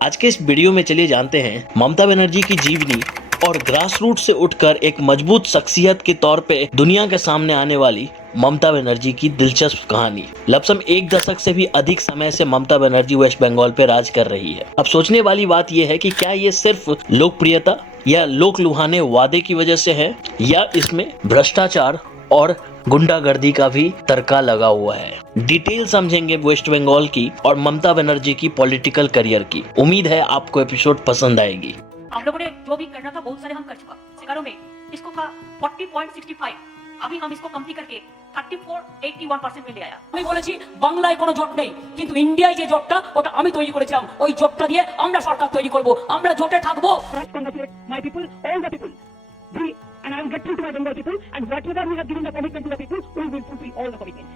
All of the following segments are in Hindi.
आज के इस वीडियो में चलिए जानते हैं ममता बनर्जी की जीवनी और ग्रास रूट से उठकर एक मजबूत शख्सियत के तौर पे दुनिया के सामने आने वाली ममता बनर्जी की दिलचस्प कहानी। लमसम एक दशक से भी अधिक समय से ममता बनर्जी वेस्ट बंगाल पे राज कर रही है। अब सोचने वाली बात यह है कि क्या ये सिर्फ लोकप्रियता या लोक लुभाने वादे की वजह से है या इसमें भ्रष्टाचार और गुंडागर्दी का भी तड़का लगा हुआ है। डिटेल समझेंगे वेस्ट बंगाल की और ममता बनर्जी की पॉलिटिकल करियर की। उम्मीद है आपको एपिसोड पसंद आएगी। हम लोगों ने जो भी करना था बहुत सारे हम कर चुका। शिकारो में इसको था 40.65, अभी हम इसको कम करके 34.81% में ले आया। আমি বলেছি বাংলায় কোনো জোট নেই, কিন্তু ইন্ডিয়ায় যে জোটটা ওটা আমি তৈরি করেছিলাম। ওই জোটটা দিয়ে আমরা সরকার তৈরি করব, আমরা জোটে থাকবো। My people, all the people, and I will get through to my Bengal people, and whatever we have given the commitment to the people, we will fulfill all the commitment.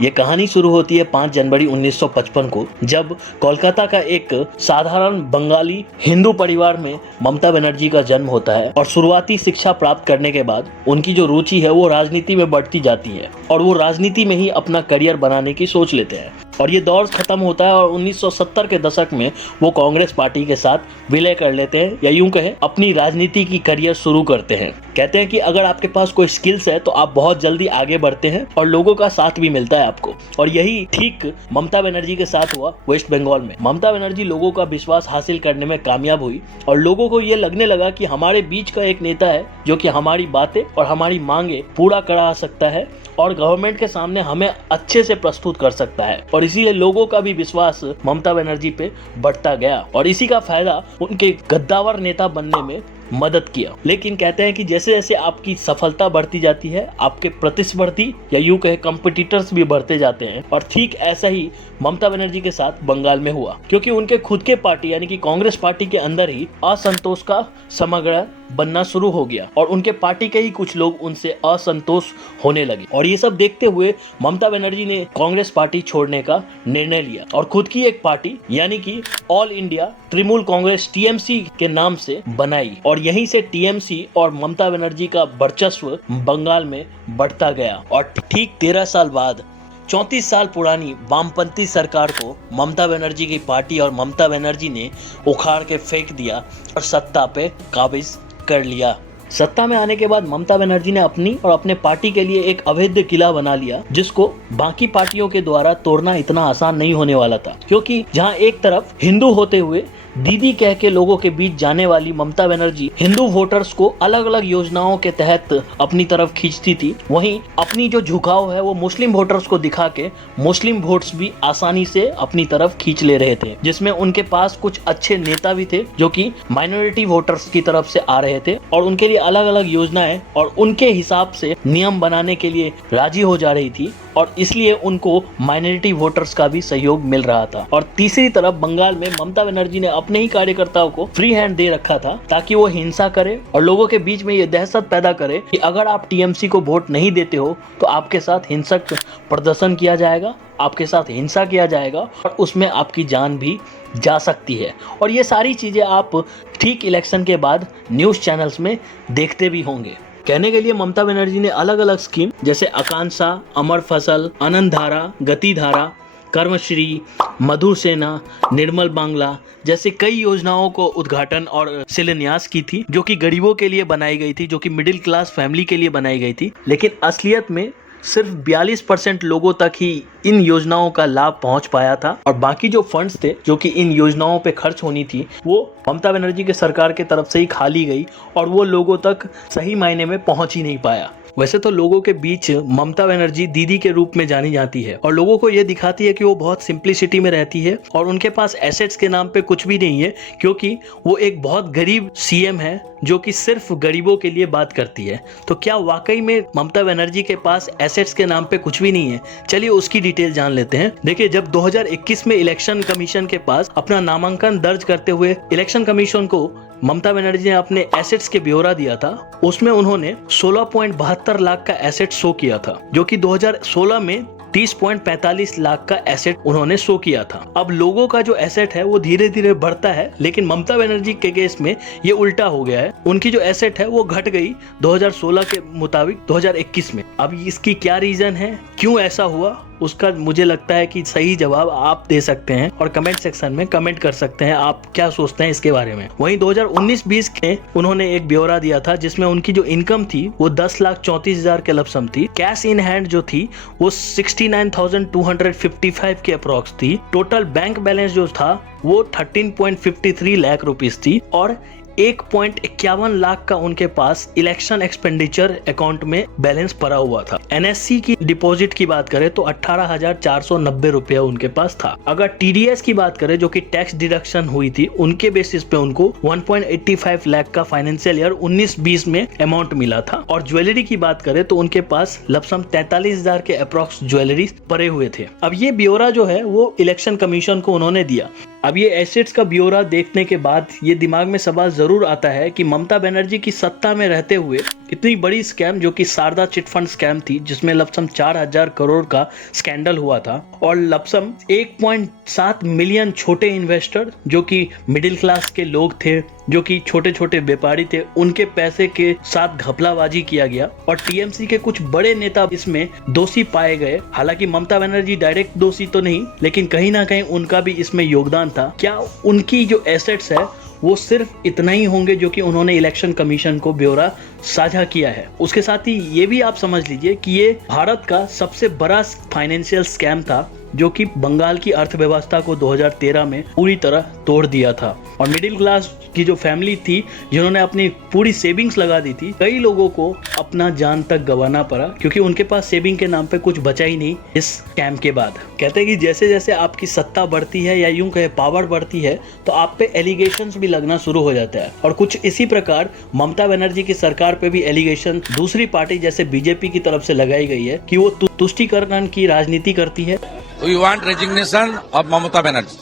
ये कहानी शुरू होती है 5 जनवरी 1955 को, जब कोलकाता का एक साधारण बंगाली हिंदू परिवार में ममता बनर्जी का जन्म होता है और शुरुआती शिक्षा प्राप्त करने के बाद उनकी जो रुचि है वो राजनीति में बढ़ती जाती है और वो राजनीति में ही अपना करियर बनाने की सोच लेते हैं। और ये दौर खत्म होता है और 1970 के दशक में वो कांग्रेस पार्टी के साथ विलय कर लेते हैं या यूं कहें अपनी राजनीति की करियर शुरू करते हैं। कहते हैं कि अगर आपके पास कोई स्किल्स है तो आप बहुत जल्दी आगे बढ़ते हैं और लोगों का साथ भी मिलता है आपको। और यही ठीक ममता बनर्जी के साथ हुआ वेस्ट बंगाल में। ममता बनर्जी लोगों का विश्वास हासिल करने में कामयाब हुई और लोगों को ये लगने लगा कि हमारे बीच का एक नेता है जो कि हमारी बातें और हमारी मांगे पूरा करा सकता है और गवर्नमेंट के सामने हमें अच्छे से प्रस्तुत कर सकता है। और इसीलिए लोगों का भी विश्वास ममता बनर्जी पे बढ़ता गया और इसी का फायदा उनके गद्दावर नेता बनने में मदद किया। लेकिन कहते हैं कि जैसे जैसे आपकी सफलता बढ़ती जाती है आपके प्रतिस्पर्धी या यूं कहे कंपटीटर्स भी बढ़ते जाते हैं। और ठीक ऐसा ही ममता बनर्जी के साथ बंगाल में हुआ, क्योंकि उनके खुद के पार्टी यानी कि कांग्रेस पार्टी के अंदर ही असंतोष का समग्र बनना शुरू हो गया और उनके पार्टी के ही कुछ लोग उनसे असंतोष होने लगे। और ये सब देखते हुए ममता बनर्जी ने कांग्रेस पार्टी छोड़ने का निर्णय लिया और खुद की एक पार्टी यानी कि all India Trinamool Congress TMC के नाम से बनाई। और यहीं से टीएमसी और ममता बनर्जी का वर्चस्व बंगाल में बढ़ता गया। और ठीक 13 साल बाद 34 साल पुरानी वामपंथी सरकार को ममता बनर्जी की पार्टी और ममता बनर्जी ने उखाड़ के फेंक दिया और सत्ता पे काबिज कर लिया। सत्ता में आने के बाद ममता बनर्जी ने अपनी और अपने पार्टी के लिए एक अवैध किला बना लिया, जिसको बाकी पार्टियों के द्वारा तोड़ना इतना आसान नहीं होने वाला था। क्योंकि जहां एक तरफ हिंदू होते हुए दीदी कह के लोगों के बीच जाने वाली ममता बनर्जी हिंदू वोटर्स को अलग अलग योजनाओं के तहत अपनी तरफ खींचती थी, वहीं अपनी जो झुकाव है वो मुस्लिम वोटर्स को दिखा के मुस्लिम वोट्स भी आसानी से अपनी तरफ खींच ले रहे थे। जिसमें उनके पास कुछ अच्छे नेता भी थे जो कि माइनॉरिटी वोटर्स की तरफ से आ रहे थे और उनके लिए अलग अलग योजनाएं और उनके हिसाब से नियम बनाने के लिए राजी हो जा रही थी और इसलिए उनको माइनॉरिटी वोटर्स का भी सहयोग मिल रहा था। और तीसरी तरफ बंगाल में ममता बनर्जी ने अपने ही कार्यकर्ताओं को फ्री हैंड दे रखा था ताकि वो हिंसा करे और लोगों के बीच में ये दहशत पैदा करे कि अगर आप टीएमसी को वोट नहीं देते हो तो आपके साथ हिंसक प्रदर्शन किया जाएगा, आपके साथ हिंसा किया जाएगा और उसमें आपकी जान भी जा सकती है। और ये सारी चीजें आप ठीक इलेक्शन के बाद न्यूज चैनल्स में देखते भी होंगे। कहने के लिए ममता बनर्जी ने अलग अलग स्कीम जैसे आकांक्षा, अमर फसल, आनंद धारा, गति धारा, कर्मश्री, मधुर सेना, निर्मल बांग्ला जैसे कई योजनाओं को उद्घाटन और शिलान्यास की थी, जो कि गरीबों के लिए बनाई गई थी, जो कि मिडिल क्लास फैमिली के लिए बनाई गई थी। लेकिन असलियत में सिर्फ 42% लोगों तक ही इन योजनाओं का लाभ पहुंच पाया था और बाकी जो फंड्स थे जो कि इन योजनाओं पे खर्च होनी थी वो ममता बनर्जी के सरकार के तरफ से ही खा ली गई और वो लोगों तक सही मायने में पहुंच ही नहीं पाया। वैसे तो लोगों के बीच ममता बनर्जी दीदी के रूप में जानी जाती है और लोगों को ये दिखाती है कि वो बहुत सिंप्लिसिटी में रहती है और उनके पास एसेट्स के नाम पे कुछ भी नहीं है, क्योंकि वो एक बहुत गरीब सीएम है जो कि सिर्फ गरीबों के लिए बात करती है। तो क्या वाकई में ममता बनर्जी के पास एसेट्स के नाम पे कुछ भी नहीं है? चलिए उसकी डिटेल जान लेते हैं। देखिए, जब 2021 में इलेक्शन कमीशन के पास अपना नामांकन दर्ज करते हुए इलेक्शन कमीशन को ममता बनर्जी ने अपने एसेट्स के ब्यौरा दिया था, उसमें उन्होंने 16.72 लाख का एसेट शो किया था, जो कि 2016 में 30.45 लाख का एसेट उन्होंने शो किया था। अब लोगों का जो एसेट है वो धीरे धीरे बढ़ता है, लेकिन ममता बनर्जी के केस में ये उल्टा हो गया है। उनकी जो एसेट है वो घट गई 2016 के मुताबिक 2021 में। अब इसकी क्या रीजन है, क्यों ऐसा हुआ, उसका मुझे लगता है कि सही जवाब आप दे सकते हैं और कमेंट सेक्शन में कमेंट कर सकते हैं आप क्या सोचते हैं इसके बारे में। वहीं 2019-20 के उन्होंने एक ब्यौरा दिया था जिसमें उनकी जो इनकम थी वो 10,34,000 के लमसम थी। कैश इन हैंड जो थी वो 69,255 के अप्रॉक्स थी। टोटल बैंक बैलेंस जो था वो 13.53 लाख रुपीस थी और 1.51 लाख का उनके पास इलेक्शन एक्सपेंडिचर अकाउंट में बैलेंस पड़ा हुआ था। एनएससी की डिपॉजिट की बात करें तो 18,490 रुपया उनके पास था। अगर टीडीएस की बात करें जो कि टैक्स डिडक्शन हुई थी उनके बेसिस पे उनको 1.85 लाख का फाइनेंशियल ईयर 19-20 में अमाउंट मिला था। और ज्वेलरी की बात करें तो उनके पास लमसम 43,000 के अप्रॉक्स ज्वेलरी पड़े हुए थे। अब ये ब्यौरा जो है वो इलेक्शन कमीशन को उन्होंने दिया। अब ये एसेट्स का ब्यौरा देखने के बाद ये दिमाग में सवाल जरूर आता है कि ममता बनर्जी की सत्ता में रहते हुए इतनी बड़ी स्कैम जो कि शारदा चिटफंड स्कैम थी जिसमें लमसम 4,000 करोड़ का स्कैंडल हुआ था और लमसम 1.7 मिलियन छोटे इन्वेस्टर जो कि मिडिल क्लास के लोग थे, जो कि छोटे छोटे व्यापारी थे, उनके पैसे के साथ घपलाबाजी किया गया और टीएमसी के कुछ बड़े नेता इसमें दोषी पाए गए। हालांकि ममता बनर्जी डायरेक्ट दोषी तो नहीं, लेकिन कहीं ना कहीं उनका भी इसमें योगदान था। क्या उनकी जो एसेट्स है वो सिर्फ इतना ही होंगे जो कि उन्होंने इलेक्शन कमीशन को ब्यौरा साझा किया है? उसके साथ ही ये भी आप समझ लीजिए कि ये भारत का सबसे बड़ा फाइनेंशियल स्कैम था जो कि बंगाल की अर्थव्यवस्था को 2013 में पूरी तरह तोड़ दिया था। और मिडिल क्लास की जो फैमिली थी जिन्होंने अपनी पूरी सेविंग्स लगा दी थी, कई लोगों को अपना जान तक गंवाना पड़ा क्योंकि उनके पास सेविंग के नाम पे कुछ बचा ही नहीं इस स्कैम के बाद। कहते हैं कि जैसे जैसे आपकी सत्ता बढ़ती है या यूं कहे पावर बढ़ती है तो आप पे एलिगेशंस भी लगना शुरू हो जाता है। और कुछ इसी प्रकार ममता बनर्जी की सरकार पे भी एलिगेशन दूसरी पार्टी जैसे बीजेपी की तरफ से लगाई गई है कि वो तुष्टीकरण की राजनीति करती है। We want resignation of Mamata Banerjee.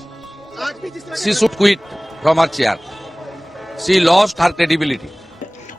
She should quit from her chair. She lost her credibility.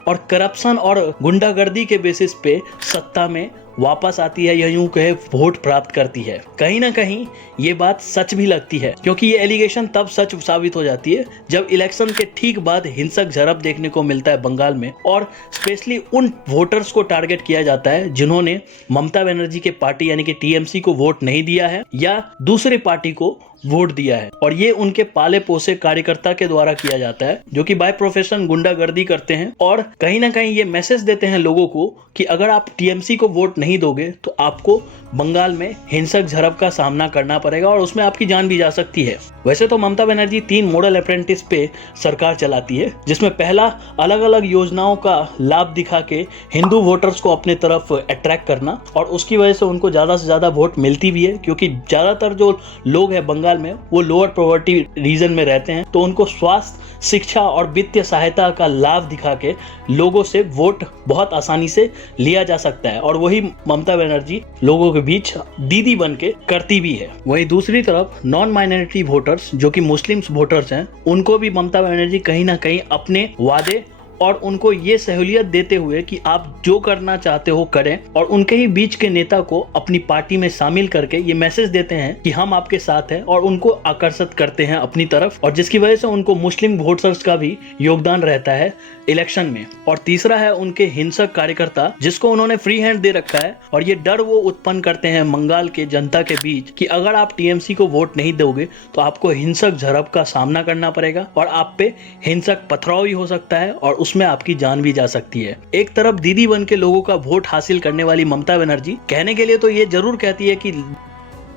और करप्शन और गुंडागर्दी के बेसिस पे सत्ता में वापस आती है या यूं कहे वोट प्राप्त करती है। कहीं ना कहीं ये बात सच भी लगती है क्योंकि ये एलिगेशन तब सच साबित हो जाती है जब इलेक्शन के ठीक बाद हिंसक झड़प देखने को मिलता है बंगाल में और स्पेशली उन वोटर्स को टारगेट किया जाता है जिन्होंने ममता बनर्जी के पार्टी यानी कि टीएमसी को वोट नहीं दिया है या दूसरी पार्टी को वोट दिया है। और ये उनके पाले पोसे कार्यकर्ता के द्वारा किया जाता है जो कि बाय प्रोफेशन गुंडागर्दी करते हैं और कहीं ना कहीं ये मैसेज देते हैं लोगों को कि अगर आप टीएमसी को वोट नहीं दोगे तो आपको बंगाल में हिंसक झड़प का सामना करना पड़ेगा और उसमें आपकी जान भी जा सकती है। वैसे तो ममता बनर्जी 3 मॉडल अप्रेंटिस पे सरकार चलाती है जिसमें पहला अलग अलग योजनाओं का लाभ दिखा के हिंदू वोटर्स को अपने तरफ अट्रैक्ट करना और उसकी वजह से उनको ज्यादा से ज्यादा वोट मिलती भी है क्योंकि ज्यादातर जो लोग हैं बंगाल में वो लोअर पॉवर्टी रीजन में रहते हैं तो उनको स्वास्थ्य, शिक्षा और वित्तीय सहायता का लाभ दिखा के लोगों से वोट बहुत आसानी से लिया जा सकता है और वही ममता बनर्जी लोगों के बीच दीदी बन के करती भी है। वहीं दूसरी तरफ नॉन माइनॉरिटी वोटर्स जो कि मुस्लिम्स वोटर्स हैं उनको भी ममता बनर्जी कहीं ना कहीं अपने वादे और उनको ये सहूलियत देते हुए कि आप जो करना चाहते हो करें और उनके ही बीच के नेता को अपनी पार्टी में शामिल करके ये मैसेज देते हैं कि हम आपके साथ हैं और उनको आकर्षित करते हैं अपनी तरफ और जिसकी वजह से उनको मुस्लिम वोटर्स का भी योगदान रहता है इलेक्शन में। और तीसरा है उनके हिंसक कार्यकर्ता जिसको उन्होंने फ्री हैंड दे रखा है और ये डर वो उत्पन्न करते हैं बंगाल के जनता के बीच कि अगर आप टीएमसी को वोट नहीं दोगे तो आपको हिंसक झड़प का सामना करना पड़ेगा और आप पे हिंसक पथराव भी हो सकता है और उसमें आपकी जान भी जा सकती है। एक तरफ दीदी बन के लोगों का वोट हासिल करने वाली ममता बनर्जी कहने के लिए तो ये जरूर कहती है कि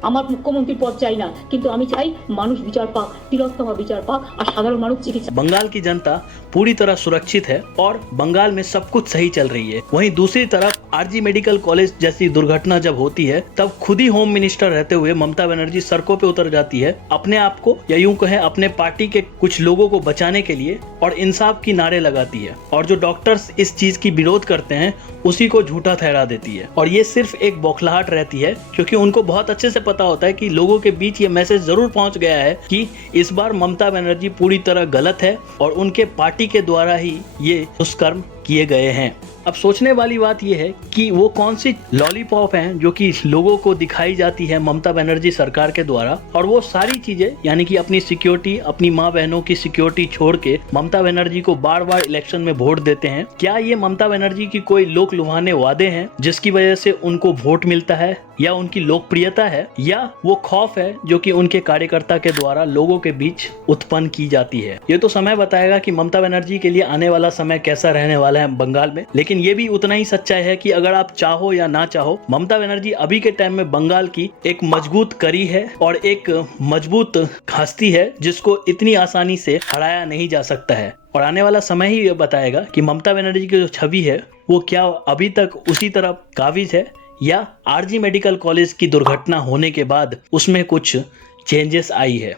আমার মুখ্যমন্ত্রী পদ চাই না কিন্তু আমি চাই মানুষ বিচার পাক, তিলোত্তমা বিচার পাক আর সাধারণ মানুষ চিকিৎসা। बंगाल की जनता पूरी तरह सुरक्षित है और बंगाल में सब कुछ सही चल रही है। वहीं दूसरी तरफ आरजी मेडिकल कॉलेज जैसी दुर्घटना जब होती है तब खुद ही होम मिनिस्टर रहते हुए ममता बनर्जी सड़कों पे उतर जाती है अपने आप को या यूं कहें अपने पार्टी के कुछ लोगों को बचाने के लिए और इंसाफ की नारे लगाती है और जो डॉक्टर्स इस चीज की विरोध करते हैं उसी को झूठा ठहरा देती है। और ये सिर्फ एक बौखलाहट रहती है क्योंकि उनको बहुत अच्छे से पता होता है कि लोगों के बीच ये मैसेज जरूर पहुंच गया है कि इस बार ममता बनर्जी पूरी तरह गलत है और उनके पार्टी के द्वारा ही ये दुष्कर्म किए गए हैं। अब सोचने वाली बात यह है कि वो कौन सी लॉलीपॉप हैं जो कि लोगों को दिखाई जाती है ममता बनर्जी सरकार के द्वारा, और वो सारी चीजें यानी कि अपनी सिक्योरिटी, अपनी माँ बहनों की सिक्योरिटी छोड़ के ममता बनर्जी को बार बार इलेक्शन में वोट देते हैं। क्या ये ममता बनर्जी की कोई लोक लुभाने वादे हैं जिसकी वजह से उनको वोट मिलता है, या उनकी लोकप्रियता है, या वो खौफ है जो कि उनके कार्यकर्ता के द्वारा लोगों के बीच उत्पन्न की जाती है? ये तो समय बताएगा कि ममता बनर्जी के लिए आने वाला समय कैसा रहने वाला है बंगाल में। लेकिन ये भी उतना ही सच्चाई है कि अगर आप चाहो या ना चाहो, ममता बनर्जी अभी के टाइम में बंगाल की एक मजबूत कड़ी है और एक मजबूत हस्ती है जिसको इतनी आसानी से हराया नहीं जा सकता है। और आने वाला समय ही ये बताएगा कि ममता बनर्जी की जो छवि है वो क्या अभी तक उसी तरह काबिज है, या आरजी मेडिकल कॉलेज की दुर्घटना होने के बाद उसमें कुछ चेंजेस आई है।